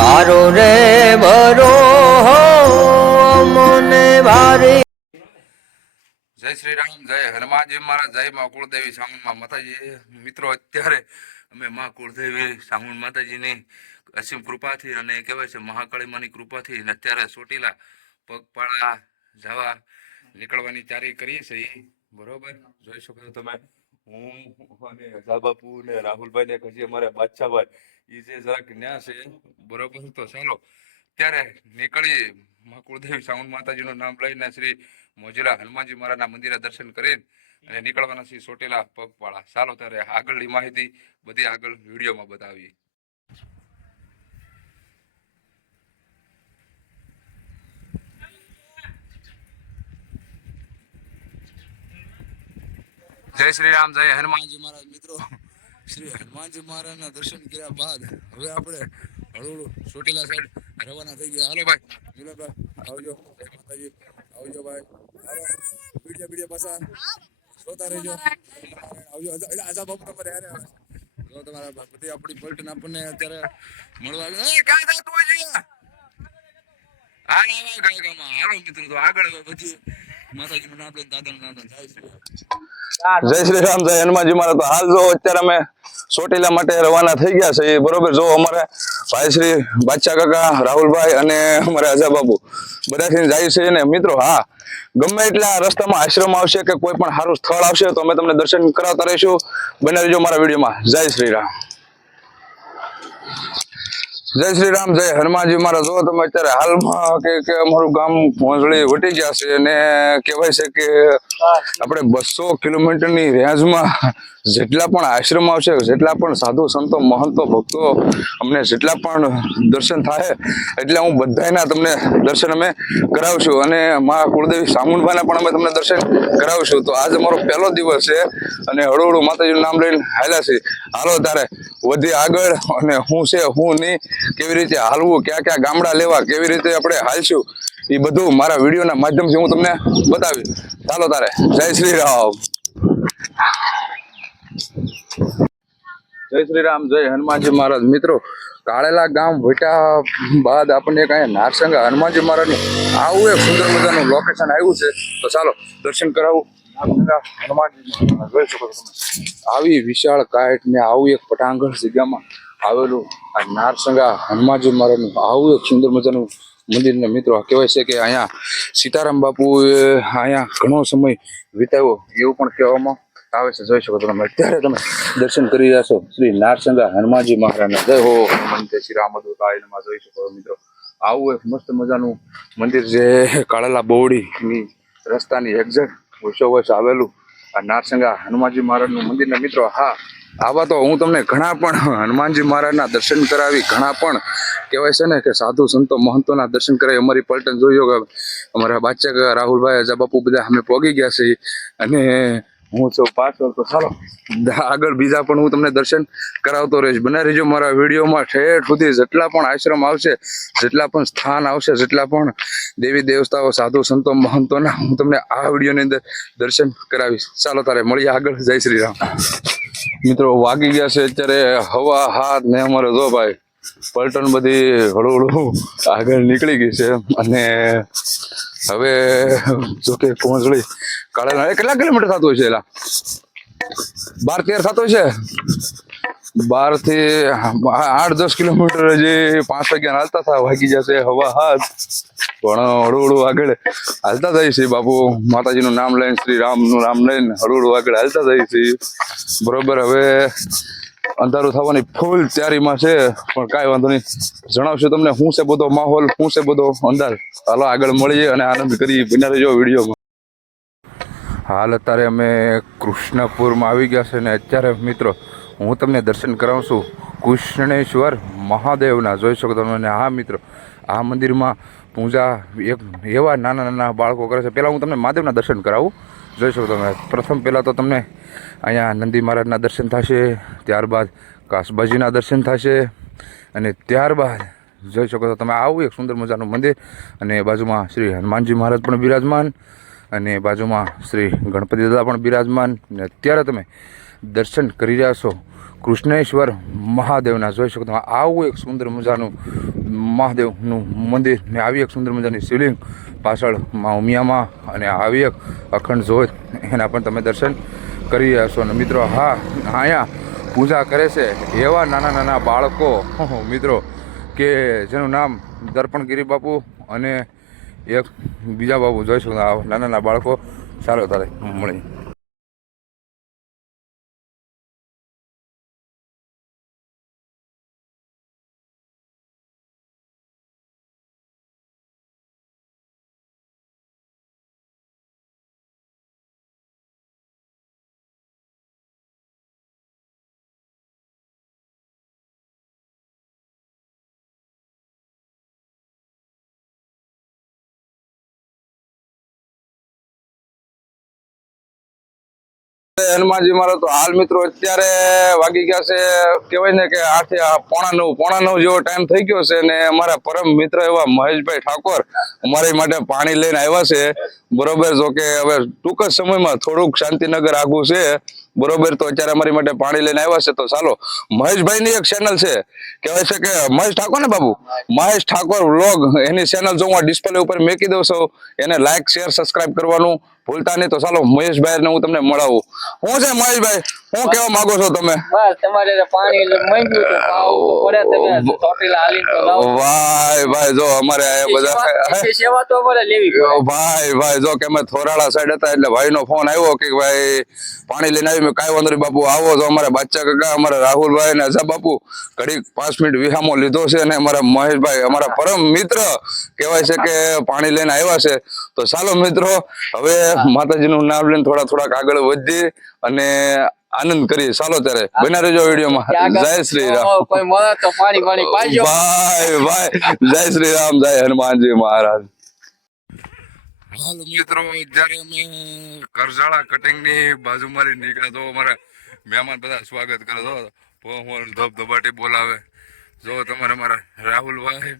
તારો રે ભરો મને ભારી. જય શ્રી રામ, જય હનુમાનજી મહારાજ, જય માં કુળદેવી સામુંડ માતાજી. મિત્રો, અત્યારે અમે માં કુળદેવી સામુંડ માતાજીની અસીમ કૃપાથી અને કહેવાય છે મહાકાળી માની કૃપાથી અત્યારે ચોટીલા પગપાળા જવા નીકળવાની તૈયારી કરીએ છીએ. બરોબર, જોઈ શકો છો તમે. હું અને બાપુ ને રાહુલભાઈ ને પછી અમારા બાદશાહભાઈ એ જે જરાક ન્યા છે. બરોબર, તો ચાલો ત્યારે નીકળીએ માં કુળદેવી સામુંડ માતાજીનું નામ લઈને શ્રી મોજીલા હનુમાનજી મહારાજના મંદિરે દર્શન કરીને અને નીકળવાના છીએ ચોટીલા પગપાળા. ચાલો ત્યારે આગળની માહિતી બધી આગળ વિડીયોમાં બતાવીએ. જય શ્રી રામ, જય હનુમાનજી મહારાજ. મિત્રો, શ્રી હનુમાનજી મહારાજના દર્શન કર્યા બાદ હવે આપણે હળું ચોટીલા સાઈડ રવાના થઈ ગયા. હાલો ભાઈ મિલનભાઈ, આવજો. જય માતાજી, આવજો ભાઈ. હાલો, વિડીયો પાછા જોતા રહેજો. આવજો. આજા બાપુ તમારે હારે આવે જો તમારા બધી આપણી પલટન આપણને અત્યારે મળવા આવે. કાંઈ થતું હોય છે હાલો મિત્રો, તો આગળ બધી માતાજીનું નામ લઈને દાદાનું નામ જાય છે. જય શ્રી રામ, જય હનુમાનજી મહારાજ. તો હાલ જો અત્યારે અમે ચોટીલા માટે રવાના થઈ ગયા છે. બરોબર, જો અમારે ભાઈ શ્રી બાદશાહ કાકા, રાહુલભાઈ અને અમારે અજા બાબુ બધાથી જાય છે ને મિત્રો. હા, ગમે એટલા રસ્તામાં આશ્રમ આવશે કે કોઈ પણ સારું સ્થળ આવશે તો અમે તમને દર્શન કરાવતા રહીશું. બને રહેજો મારા વિડીયોમાં. જય શ્રી રામ, જય શ્રી રામ, જય હનુમાનજી મહારાજ. જો તમે અત્યારે હાલમાં કે અમારું ગામ મોંજળી વટી ગયા છે અને કહેવાય છે કે આપણે 200 કિલોમીટરની રેન્જમાં જેટલા પણ આશ્રમ આવશે, જેટલા પણ સાધુ સંતો મહંતો ભક્તો અમને જેટલા પણ દર્શન થાય એટલે હું બધાના તમને દર્શન અમે કરાવશું અને મા કુળદેવી સામુંડભાઈના પણ અમે તમને દર્શન કરાવશું. તો આજે મારો પહેલો દિવસ છે અને હળું માતાજીનું નામ લઈને હાલ્યા છે. હાલો તારે વધી આગળ અને હું છે હું નહીં, કેવી રીતે હાલવું, ક્યાં ક્યાં ગામડા લેવા, કેવી રીતે આપણે હાલશું એ બધું મારા વિડીયોના માધ્યમથી હું તમને બતાવીશ. ચાલો તારે. જય શ્રી રામ, જય શ્રી રામ, જય હનુમાનજી મહારાજ. મિત્રો, કાળેલા ગામ વટ્યા બાદ આપણને કઈ નારસંગા હનુમાનજી મહારાજનું આવું એક સુંદર મજાનું લોકેશન આવ્યું છે. તો ચાલો દર્શન કરાવું. હનુમાનજી જોઈ શકો છો તમે. આવી વિશાળ કાંઠ ને આવું એક પટાંગણ જગ્યામાં આવેલું આ નારસંગા હનુમાનજી મહારાજનું આવું એક સુંદર મજાનું મંદિર. ને મિત્રો, કહેવાય છે કે અહીંયા સીતારામ બાપુએ અહીંયા ઘણો સમય વિતાવ્યો એવું પણ કહેવામાં આવે છે. જોઈ શકો તમે. અત્યારે તમે દર્શન કરી રહ્યા છો શ્રી નારસંગા હનુમાનજી મહારાજના. જય હો હનુમંત શ્રી રામદૂતાયમાં. જોઈ શકો મિત્રો, આવું એક મસ્ત મજાનું મંદિર જે કાળેલા બોવડીની રસ્તાની એક્ઝેક્ટ વચ્ચોવચ આવેલું આ નારસંગા હનુમાનજી મહારાજનું મંદિર. ને મિત્રો, હા, આવા તો હું તમને ઘણા પણ હનુમાનજી મહારાજના દર્શન કરાવી, ઘણા પણ કહેવાય છે ને કે સાધુ સંતો મહંતોના દર્શન કરાવી. અમારી પલટન જોયો કે અમારા બાદશાહ રાહુલભાઈ, અજા બાપુ બધા અમે પહોંચી ગયા છે અને હું છું પાછળ. તો ચાલો આગળ બીજા પણ હું તમને દર્શન કરાવતો રહીશ. બના રહીજો મારા વિડીયોમાં. ઠેઠ સુધી જેટલા પણ આશ્રમ આવશે, જેટલા પણ સ્થાન આવશે, જેટલા પણ દેવી દેવતાઓ સાધુ સંતો મહંતોના હું તમને આ વિડીયોની અંદર દર્શન કરાવીશ. ચાલો તારે મળીએ આગળ. જય શ્રી રામ. મિત્રો, વાગી ગયા છે અત્યારે 7:30 ને અમારે જો ભાઈ પલટન બધી હળું આગળ નીકળી ગઈ છે અને હવે જોકે પહોંચડી કાળેલા કેટલા કિલોમીટર થતું હોય છે? એલા 12-13 થતો છે. 12 થી 8-10 કિલોમીટર જે 5 વાગ્યા હાલતા થા વાગી જશે 7:30. પણ હળું આગળ હાલતા જાય છે બાપુ. માતાજીનું નામ લઈને, શ્રી રામનું નામ લઈને હળું આગળ હાલતા જાય છે. બરોબર, હવે અંધારું થવાની ફૂલ તૈયારીમાં છે પણ કાંઈ વાંધો નહીં. જણાવશું તમને શું છે બધો માહોલ, શું છે બધો અંદાજ. હાલો આગળ મળીએ અને આનંદ કરીએ. બન્યા રહેજો વિડીયોમાં. હાલ અત્યારે અમે કૃષ્ણપુરમાં આવી ગયા છે ને અત્યારે મિત્રો હું તમને દર્શન કરાવું છું કૃષ્ણેશ્વર મહાદેવના. જોઈ શકો તમે. અને હા મિત્રો, આ મંદિરમાં પૂજા એક એવા નાના નાના બાળકો કરે છે. પહેલાં હું તમને મહાદેવના દર્શન કરાવું. જોઈ શકો તમે. પ્રથમ પહેલાં તો તમને અહીંયા નંદી મહારાજના દર્શન થશે, ત્યારબાદ કાસબાજીના દર્શન થશે અને ત્યારબાદ જોઈ શકો છો તમે આવું એક સુંદર મજાનું મંદિર અને બાજુમાં શ્રી હનુમાનજી મહારાજ પણ બિરાજમાન અને બાજુમાં શ્રી ગણપતિ દાદા પણ બિરાજમાન. ને અત્યારે તમે દર્શન કરી રહ્યા છો કૃષ્ણેશ્વર મહાદેવના જોઈ શકો તમે આવું એક સુંદર મજાનું મહાદેવનું મંદિર ને આવી એક સુંદર મજાની શિવલિંગ પાછળ મા ઉમિયામાં અને આવી એક અખંડ જ્યોત એના પણ તમે દર્શન કરી રહ્યા છો. અને મિત્રો હા અહીંયા પૂજા કરે છે એવા નાના નાના બાળકો મિત્રો કે જેનું નામ દર્પણગીરી બાપુ અને એક બીજા બાપુ જોઈ શકો નાના નાના બાળકો. ચાલો તારે મળી. હનુમાનજી મારો તો હાલ મિત્રો અત્યારે વાગી ગયા છે કહેવાય ને કે 8:30 જેવો ટાઈમ થઈ ગયો છે ને અમારા પરમ મિત્ર એવા મહેશભાઈ ઠાકોર અમારી માટે પાણી લઈને આવ્યા છે. બરોબર, જો કે હવે ટૂંક જ સમયમાં થોડુંક શાંતિનગર આગું છે બરોબર, તો અત્યારે અમારી માટે પાણી લઈને આવ્યા છે. તો ચાલો મહેશભાઈ ની એક ચેનલ છે કહેવાય છે કે મહેશ ઠાકોર ને બાબુ મહેશ ઠાકોર વ્લોગ એની ચેનલ જો હું ડિસ્પ્લે ઉપર મેકી દઉં છું એને લાઈક શેર સબસ્ક્રાઇબ કરવાનું ભૂલતા નહીં. તો ચાલો મહેશભાઈ ને હું તમને મળાવું. શું છે મહેશભાઈ, શું કહેવા માંગો છો તમે? બસ તમારે પાણી માંગ્યું તો પાવ પડે તમે ચોટીલા હાલીને તો લાવો. ભાઈ જો અમારે બધા સેવા તો અમારે લેવી પડે. ભાઈ જો કે અમે થોરાળા સાઈડ હતા એટલે ભાઈ નો ફોન આવ્યો કે ભાઈ પાણી લઈને આવી. મેં કાંઈ વાંધો નહીં બાપુ આવો. તો અમારા બાદશાહ કાકા અમારા રાહુલભાઈ ને અઝા બાપુ ઘડીક 5 મિનિટ વિહામો લીધો છે અને અમારા મહેશભાઈ અમારા પરમ મિત્ર કહેવાય છે કે પાણી લઈને આવ્યા છે. તો ચાલો મિત્રો હવે માતાજીનું નામ લઈને થોડાક આગળ વધીએ અને આનંદ કરીએ. ચાલો ત્યારે બના રહેજો વિડીયોમાં. જય શ્રી રામ. કોઈ મળે તો પાણી પાજો. ભાઈ જય શ્રી રામ, જય હનુમાનજી મહારાજ. હાલો મિત્રો, જ્યારે અમે કરજાળા કટિંગ ની બાજુમાં નીકળ્યા તો અમારા મહેમાન બધા સ્વાગત કરે તો ધબધબાટી બોલાવે. જો તમારે મારા રાહુલભાઈ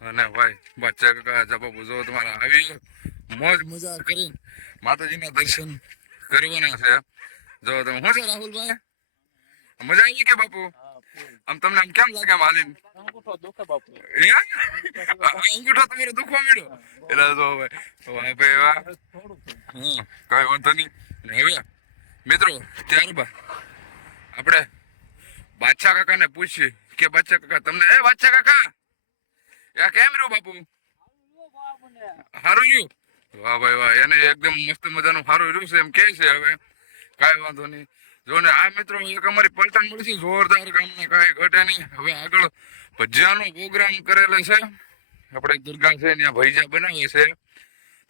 અને ભાઈ બાદશાહ કાકા જબાબુ જો તમારા આવી મોજ મજા કરી માતાજીના દર્શન કરવાના છે. જો તમે શું છે રાહુલભાઈ, મજા આવી કે બાપુ? આમ તમને આમ કેમ લાગે? આમ હાલીને અંગૂઠો તમારો દુખવા મળ્યો એટલે જો ભાઈ કઈ વાંધો નહીં. હવે મિત્રો ત્યારબાદ આપણે બાદશાહ કાકા ને પૂછીએ કે બાદશાહ કાકા તમને બાદશાહ કાકા કેમ રહ્યું બાપુ? સારું રહ્યું? વાહ ભાઈ વાહ, એને એકદમ મસ્ત મજાનું સારું રહ્યું છે એમ કે છે. હવે કાંઈ વાંધો નહીં. જો ને આ મિત્રો એક અમારી પલટણ મળી છે જોરદાર, ગામના કાંઈ ઘટે નહીં. હવે આગળ ભજીયાનો પ્રોગ્રામ કરેલો છે આપણે દરગાહ છે ત્યાં ભજીયા બનાવીએ છે.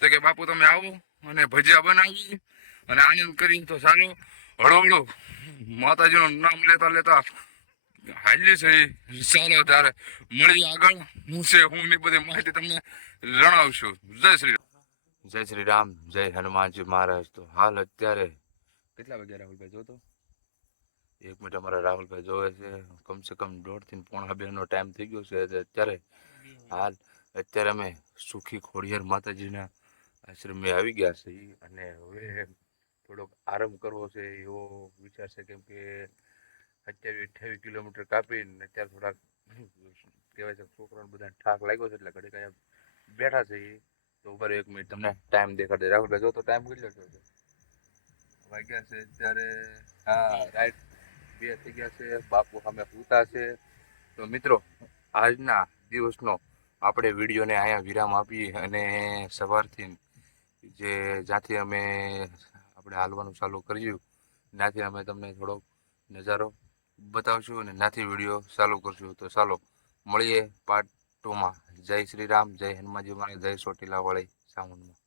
તો કે બાપુ તમે આવો અને ભજીયા બનાવી અને આનંદ કરી. તો ચાલો હળો માતાજીનું નામ લેતા લેતા હાલી છે. ચાલો ત્યારે મળીએ આગળ. હું છે હું ની બધી માહિતી તમને જણાવશું. જય શ્રી રામ. જય શ્રી રામ, જય હનુમાનજી મહારાજ. તો હાલ અત્યારે કેટલા વાગ્યા રાહુલભાઈ જોતો? 1 મિનિટ અમારા રાહુલભાઈ જોવે છે. કમસે કમ 1:30 થી 1:45 નો ટાઈમ થઈ ગયો છે. અત્યારે અમે સુખી ખોડિયાર માતાજીના આશ્રમે આવી ગયા છે અને હવે થોડોક આરામ કરવો છે એવો વિચાર છે. કેમ કે 28 કિલોમીટર કાપીને અત્યારે થોડાક કહેવાય છે છોકરાને બધા ઠાક લાગ્યો છે એટલે ઘડીક અહીંયા બેઠા છે. તો ઉપર 1 મિનિટ તમને ટાઈમ દેખાડે. રાહુલભાઈ જો તો ટાઈમ કેટલો છે વાગ્યા છે અત્યારે? હા રાઈટ 2 થઈ ગયા છે. બાપુ સામે સૂતા છે. તો મિત્રો આજના દિવસનો આપણે વિડીયોને અહીંયા વિરામ આપીએ અને સવારથી જે જ્યાંથી અમે આપણે હાલવાનું ચાલુ કર્યું ત્યાંથી અમે તમને થોડોક નજારો બતાવશું અને ત્યાંથી વિડીયો ચાલુ કરશું. તો ચાલો મળીએ પાર્ટ 2માં. જય શ્રી રામ, જય હનુમાનજી મહારાજ, જય ચોટીલા વાળી સામુંડમાં.